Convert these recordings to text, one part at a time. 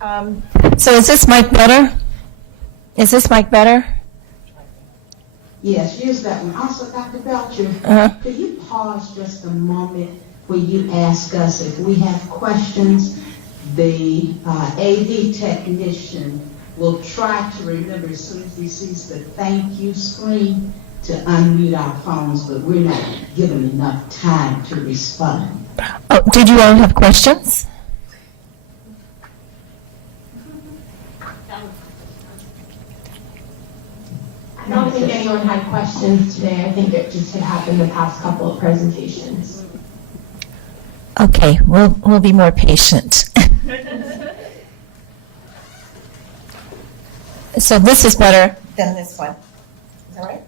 So is this mic better? Is this mic better? Yes, use that one. Also, Dr. Belcher, could you pause just a moment where you ask us if we have questions? The AV technician will try to remember as soon as he sees the thank you screen to unmute our phones, but we're not given enough time to respond. Oh, did you all have questions? I don't think anyone had questions today. I think it just had happened the past couple of presentations. Okay, we'll be more patient. So this is better than this one. Is that right?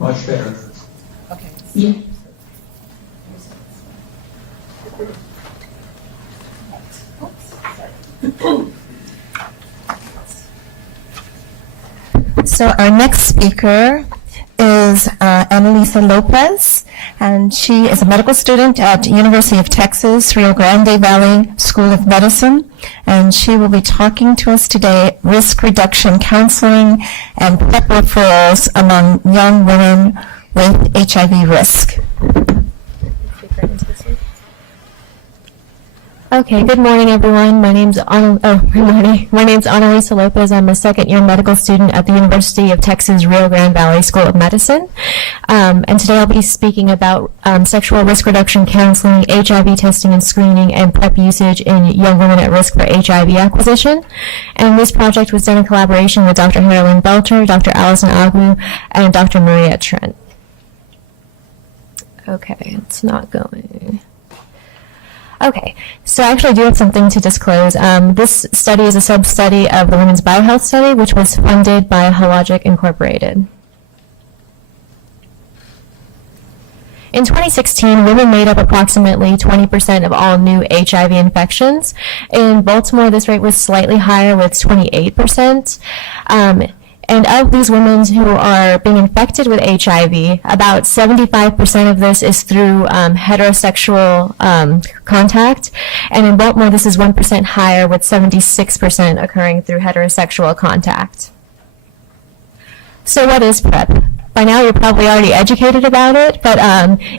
Much better. Okay. Yeah. So our next speaker is Annalisa Lopez, and she is a medical student at University of Texas, Rio Grande Valley School of Medicine, and she will be talking to us today risk reduction counseling and PrEP referrals among young women with HIV risk. Okay, good morning, everyone. My name's Annalisa Lopez. I'm a second-year medical student at the University of Texas Rio Grande Valley School of Medicine. And today I'll be speaking about sexual risk reduction counseling, HIV testing and screening, and PrEP usage in young women at risk for HIV acquisition. And this project was done in collaboration with Dr. Harolyn Belcher, Dr. Allison Agu, and Dr. Maria Trent. Okay, it's not going. Okay, so I actually do have something to disclose. This study is a sub-study of the Women's Biohealth Study, which was funded by Hologic Incorporated. In 2016, women made up approximately 20% of all new HIV infections. In Baltimore, this rate was slightly higher with 28%. And of these women who are being infected with HIV, about 75% of this is through heterosexual contact. And in Baltimore, this is 1% higher, with 76% occurring through heterosexual contact. So what is PrEP? By now, you're probably already educated about it, but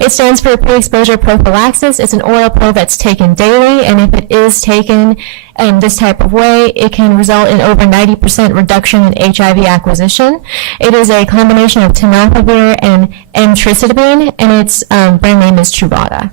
it stands for pre-exposure prophylaxis. It's an oral pill that's taken daily, and if it is taken in this type of way, it can result in over 90% reduction in HIV acquisition. It is a combination of tenofovir and emtricitabine, and its brand name is Truvada.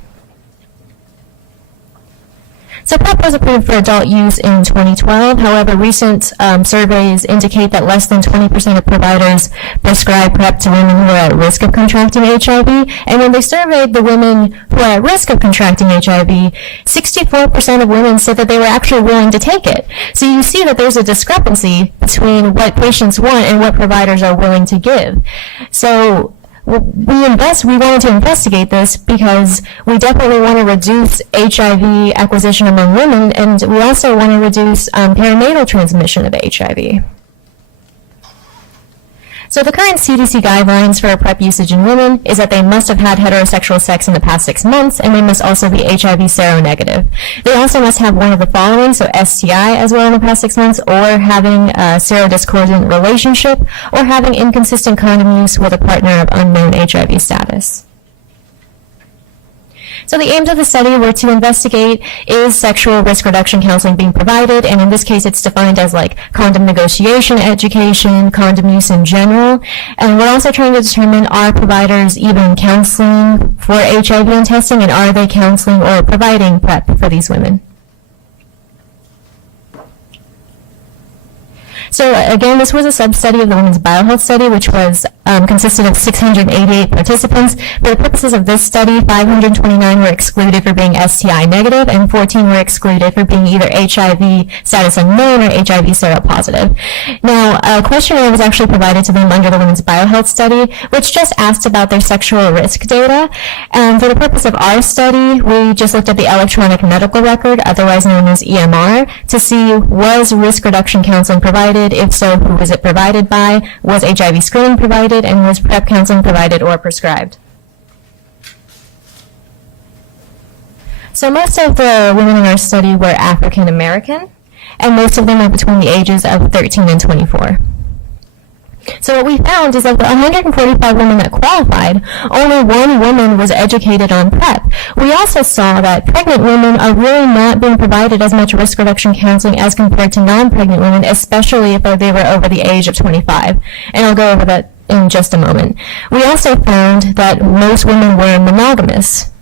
So PrEP was approved for adult use in 2012. However, recent surveys indicate that less than 20% of providers prescribe PrEP to women who are at risk of contracting HIV. And when they surveyed the women who are at risk of contracting HIV, 64% of women said that they were actually willing to take it. So you see that there's a discrepancy between what patients want and what providers are willing to give. So we wanted to investigate this because we definitely want to reduce HIV acquisition among women, and we also want to reduce perinatal transmission of HIV. So the current CDC guidelines for PrEP usage in women is that they must have had heterosexual sex in the past 6 months, and they must also be HIV seronegative. They also must have one of the following, so STI as well in the past 6 months, or having a serodiscordant relationship, or having inconsistent condom use with a partner of unknown HIV status. So the aims of the study were to investigate, is sexual risk reduction counseling being provided, and in this case it's defined as like condom negotiation education, condom use in general, and we're also trying to determine, are providers even counseling for HIV and testing, and are they counseling or providing PrEP for these women? So again, this was a sub-study of the Women's Biohealth Study, which was consisted of 688 participants. For the purposes of this study, 529 were excluded for being STI negative, and 14 were excluded for being either HIV status unknown or HIV seropositive. Now, a questionnaire was actually provided to them under the Women's Biohealth Study, which just asked about their sexual risk data. And for the purpose of our study, we just looked at the electronic medical record, otherwise known as EMR, to see, was risk reduction counseling provided? If so, who was it provided by? Was HIV screening provided? And was PrEP counseling provided or prescribed? So most of the women in our study were African American. and most of them are between the ages of 13 and 24. So what we found is of the 145 women that qualified, only one woman was educated on PrEP. We also saw that pregnant women are really not being provided as much risk reduction counseling as compared to non-pregnant women, especially if they were over the age of 25. And I'll go over that in just a moment. We also found that most women were monogamous.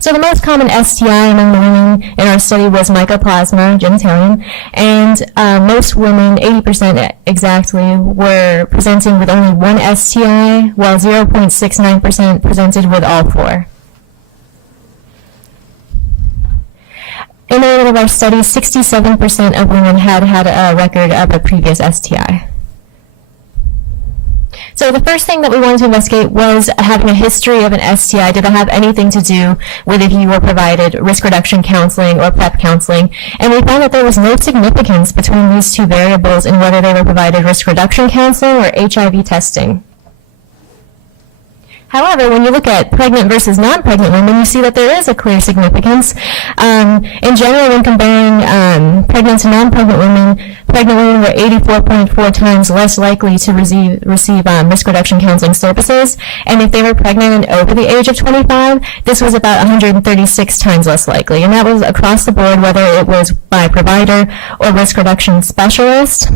So the most common STI among the women in our study was mycoplasma genitalium, and most women, 80% exactly, were presenting with only one STI, while 0.69% presented with all four. In all of our studies, 67% of women had a record of a previous STI. So the first thing that we wanted to investigate was having a history of an STI. Did it have anything to do with if you were provided risk reduction counseling or PrEP counseling? And we found that there was no significance between these two variables in whether they were provided risk reduction counseling or HIV testing. However, when you look at pregnant versus non-pregnant women, you see that there is a clear significance. In general, when comparing pregnant to non-pregnant women, pregnant women were 84.4 times less likely to receive risk reduction counseling services. And if they were pregnant and over the age of 25, this was about 136 times less likely. And that was across the board, whether it was by provider or risk reduction specialist.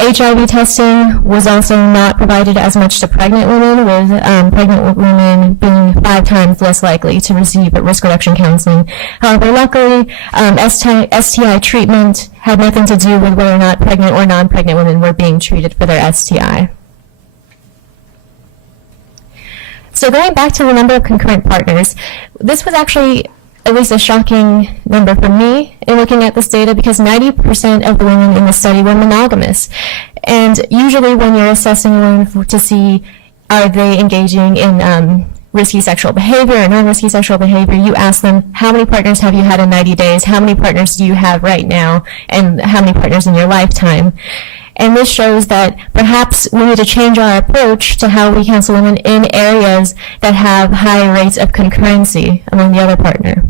HIV testing was also not provided as much to pregnant women, with pregnant women being 5 times less likely to receive risk reduction counseling. However, luckily, STI treatment had nothing to do with whether or not pregnant or non-pregnant women were being treated for their STI. So going back to the number of concurrent partners, this was actually at least a shocking number for me in looking at this data, because 90% of the women in the study were monogamous. And usually when you're assessing women to see are they engaging in risky sexual behavior or non-risky sexual behavior, you ask them, how many partners have you had in 90 days? How many partners do you have right now? And how many partners in your lifetime? And this shows that perhaps we need to change our approach to how we counsel women in areas that have high rates of concurrency among the other partner.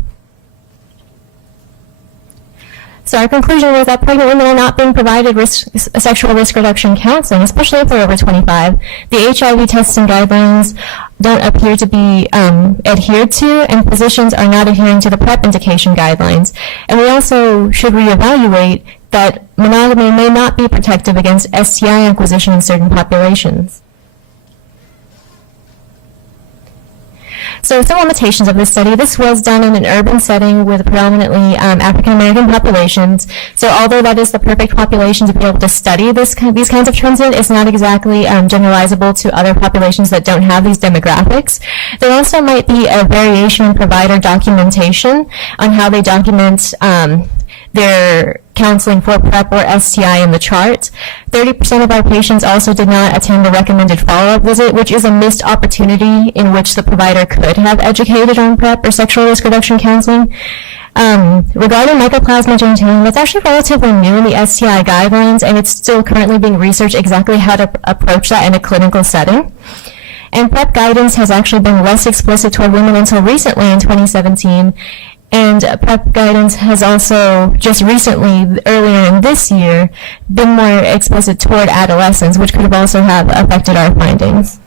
So our conclusion was that pregnant women are not being provided sexual risk reduction counseling, especially if they're over 25. The HIV testing guidelines don't appear to be adhered to, and physicians are not adhering to the PrEP indication guidelines. And we also should reevaluate that monogamy may not be protective against STI acquisition in certain populations. So some limitations of this study. This was done in an urban setting with predominantly African American populations. So although that is the perfect population to be able to study these kinds of trends in, it's not exactly generalizable to other populations that don't have these demographics. There also might be a variation in provider documentation on how they document their counseling for PrEP or STI in the chart. 30% of our patients also did not attend the recommended follow-up visit, which is a missed opportunity in which the provider could have educated on PrEP or sexual risk reduction counseling. Regarding mycoplasma genitalium, it's actually relatively new in the STI guidelines, and it's still currently being researched exactly how to approach that in a clinical setting. And PrEP guidance has actually been less explicit toward women until recently in 2017. And PrEP guidance has also just recently, earlier in this year, been more explicit toward adolescents, which could have also have affected our findings.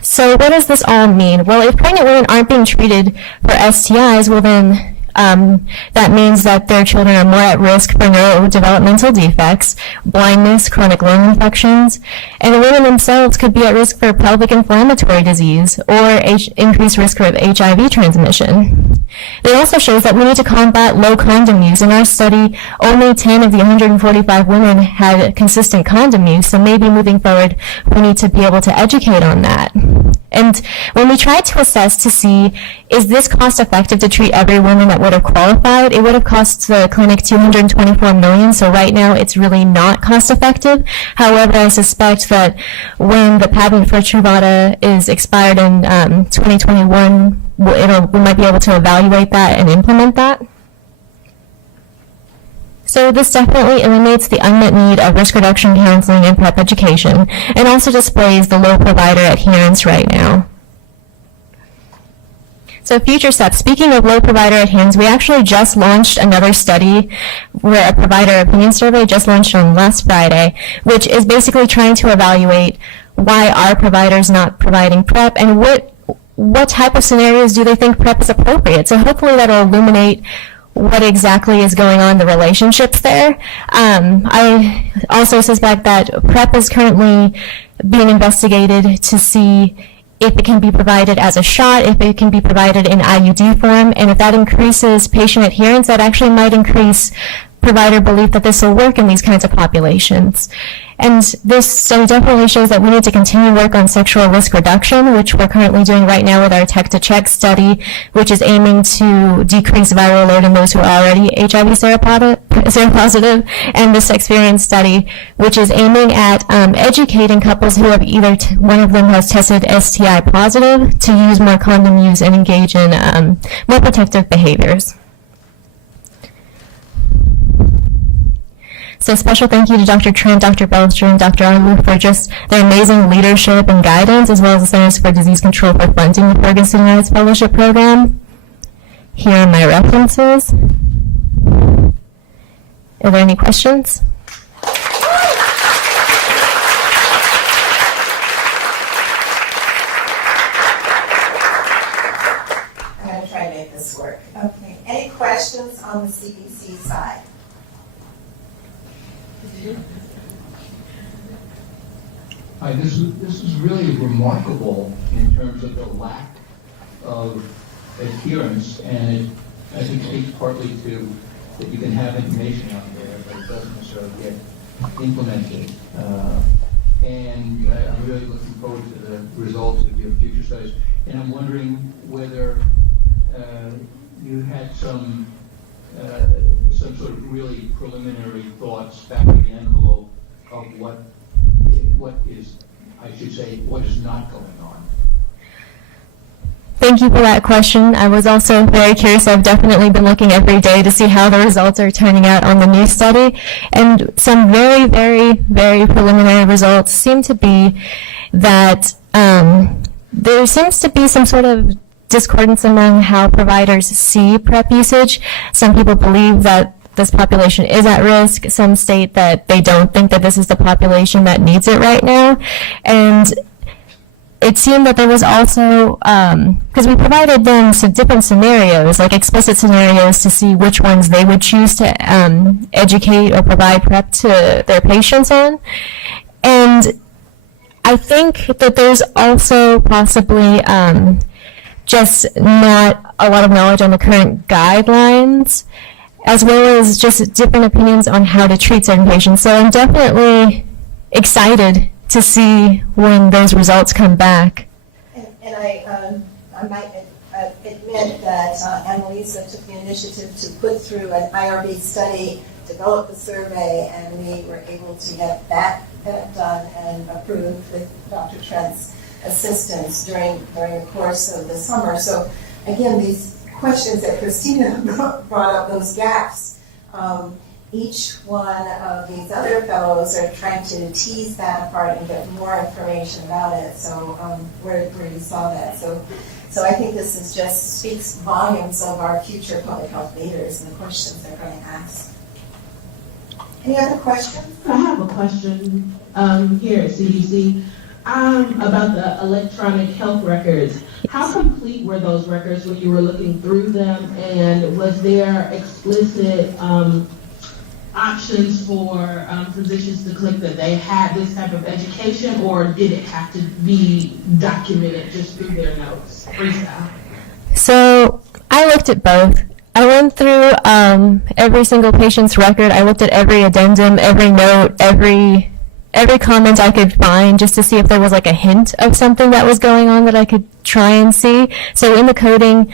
So what does this all mean? Well, if pregnant women aren't being treated for STIs, well then that means that their children are more at risk for neurodevelopmental defects, blindness, chronic lung infections, and the women themselves could be at risk for pelvic inflammatory disease or increased risk of HIV transmission. It also shows that we need to combat low condom use. In our study, only 10 of the 145 women had consistent condom use, so maybe moving forward, we need to be able to educate on that. And when we tried to assess to see, is this cost effective to treat every woman that would have qualified, it would have cost the clinic $224 million, so right now it's really not cost effective. However, I suspect that when the patent for Truvada is expired in 2021, we might be able to evaluate that and implement that. So this definitely eliminates the unmet need of risk reduction counseling and PrEP education, and also displays the low provider adherence right now. So future steps. Speaking of low provider adherence, we actually just launched another study where a provider opinion survey just launched on last Friday, which is basically trying to evaluate why are providers not providing PrEP and what type of scenarios do they think PrEP is appropriate. So hopefully that'll illuminate what exactly is going on, the relationships there. I also suspect that PrEP is currently being investigated to see if it can be provided as a shot, if it can be provided in IUD form, and if that increases patient adherence, that actually might increase provider belief that this will work in these kinds of populations. And this study definitely shows that we need to continue work on sexual risk reduction, which we're currently doing right now with our Tech to Check study, which is aiming to decrease viral load in those who are already HIV seropositive, and the Experience study, which is aiming at educating couples who have either one of them has tested STI positive to use more condom use and engage in more protective behaviors. So special thank you to Dr. Trent, Dr. Belcher, and Dr. Alu for just their amazing leadership and guidance, as well as the Centers for Disease Control for funding the Ferguson RISE Fellowship Program. Here are my references. Are there any questions? I'm going to try to make this work. Okay. Any questions on the CDC side? Hi, this is really remarkable in terms of the lack of adherence, and it, I think, speaks partly to that you can have information out there, but it doesn't necessarily get implemented. And I'm really looking forward to the results of your future studies. And I'm wondering whether you had some sort of really preliminary thoughts back of the envelope of what is, I should say, what is not going on. Thank you for that question. I was also very curious. I've definitely been looking every day to see how the results are turning out on the new study. And some very, very, very preliminary results seem to be that there seems to be some sort of discordance among how providers see PrEP usage. Some people believe that this population is at risk. Some state that they don't think that this is the population that needs it right now. And it seemed that there was also, because we provided them some different scenarios, like explicit scenarios, to see which ones they would choose to educate or provide PrEP to their patients on. And I think that there's also possibly just not a lot of knowledge on the current guidelines, as well as just different opinions on how to treat certain patients. So I'm definitely excited to see when those results come back. And I might admit that Annalisa took the initiative to put through an IRB study, develop the survey, and we were able to get that done and approved with Dr. Trent's assistance during the course of the summer. So again, these questions that Christina brought up, those gaps, each one of these other fellows are trying to tease that apart and get more information about it. So where you saw that. So I think this is just speaks volumes of our future public health leaders and the questions they're going to ask. Any other questions? I have a question here at CDC about the electronic health records. How complete were those records when you were looking through them, and was there explicit options for physicians to click that they had this type of education, or did it have to be documented just through their notes, freestyle? So I looked at both. I went through every single patient's record. I looked at every addendum, every note, every comment I could find, just to see if there was like a hint of something that was going on that I could try and see. So in the coding,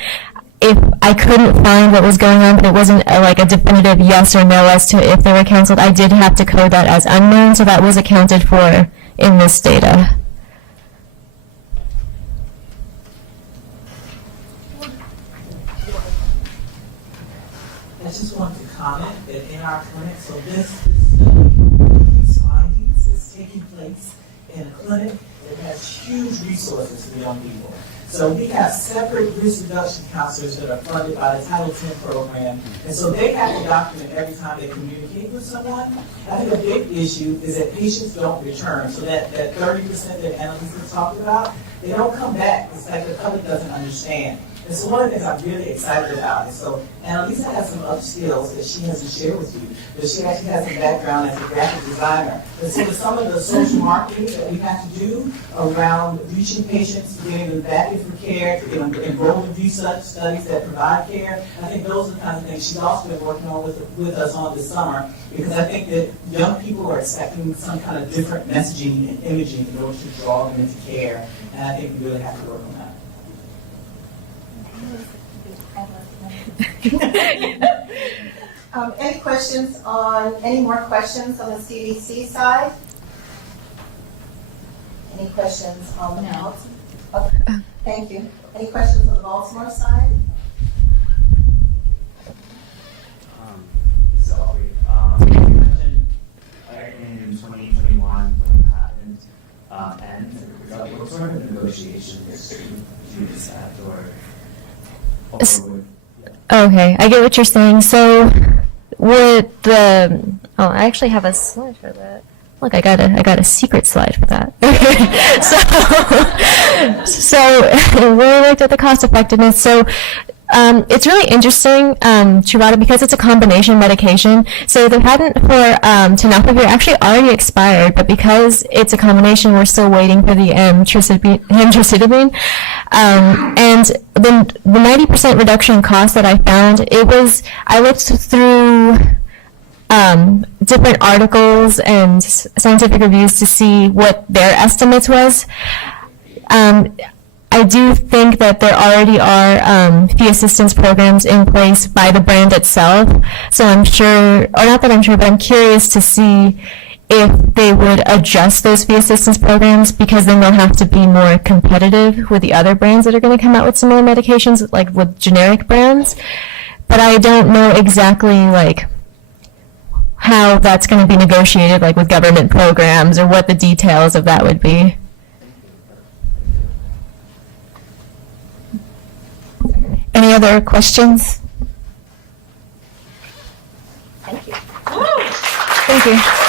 if I couldn't find what was going on, but it wasn't like a definitive yes or no as to if they were canceled, I did have to code that as unknown, so that was accounted for in this data. I just wanted to comment that in our clinic, so this findings is taking place in a clinic that has huge resources for young people. So we have separate risk reduction counselors that are funded by the Title X program. And so they have to document every time they communicate with someone. I think a big issue is that patients don't return. So that 30% that Annalisa talked about, they don't come back. It's like the public doesn't understand. And so one of the things I'm really excited about is, so Annalisa has some other skills that she has to share with you, but she actually has a background as a graphic designer. And so with some of the social marketing that we have to do around reaching patients, getting them back in for care, to get them enrolled in research studies that provide care, I think those are the kinds of things she's also been working on with us on this summer, because I think that young people are expecting some kind of different messaging and imaging in order to draw them into care, and I think we really have to work on that. Any more questions on the CDC side? Any questions on the Baltimore? Okay, thank you. Any questions on the Baltimore side? This is Aubrey. You mentioned in 2021 when the patent ends, what sort of negotiations do you decide or with? Okay, I get what you're saying. So, with the I actually have a slide for that. Look, I got a secret slide for that. so we looked at the cost effectiveness. So, it's really interesting, Truvada, because it's a combination medication. So the patent for tenofovir actually already expired, but because it's a combination, we're still waiting for the emtricitabine. And the 90% reduction in cost that I found, I looked through different articles and scientific reviews to see what their estimates was. I do think that there already are fee assistance programs in place by the brand itself. So I'm sure, or not that I'm sure, but I'm curious to see if they would adjust those fee assistance programs, because then they'll have to be more competitive with the other brands that are going to come out with similar medications, like with generic brands. But I don't know exactly how that's going to be negotiated, like with government programs, or what the details of that would be. Any other questions? Thank you. Thank you.